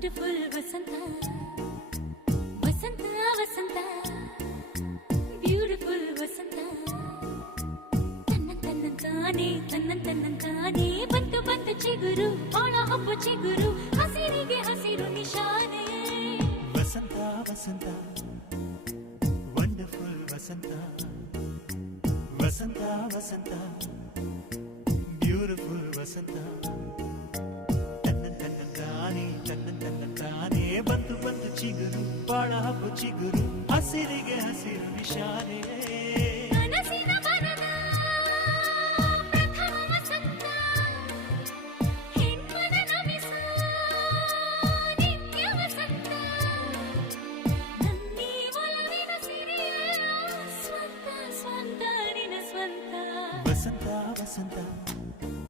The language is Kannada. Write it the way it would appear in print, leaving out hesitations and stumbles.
ವಂಡರ್ಫುಲ್ ವಸಂತ ವಸಂತ ವಸಂತ ಬ್ಯೂಟಿಫುಲ್ ವಸಂತ ತನ್ನಂತಾನೆ ಬಂತು ಬಂತು ಚಿಗುರು ಒಳ ಹಬ್ಬ ಚಿಗುರು ಹಸಿರಿಗೆ ಹಸಿರು ನಿಶಾನೆ ವಸಂತ ವಸಂತ ವಂಡರ್ಫುಲ್ ವಸಂತ ವಸಂತ ವಸಂತ ಬ್ಯೂಟಿಫುಲ್ ವಸಂತ ತನ್ನಂತಾನೆ ಬಂತು ಬಂತು ಚಿಗುರು ಬಾಳ ಹಬ್ಬ ಚಿಗುರು ಹಸಿರಿಗೆ ಹಸಿರು ನಿಶಾನೆ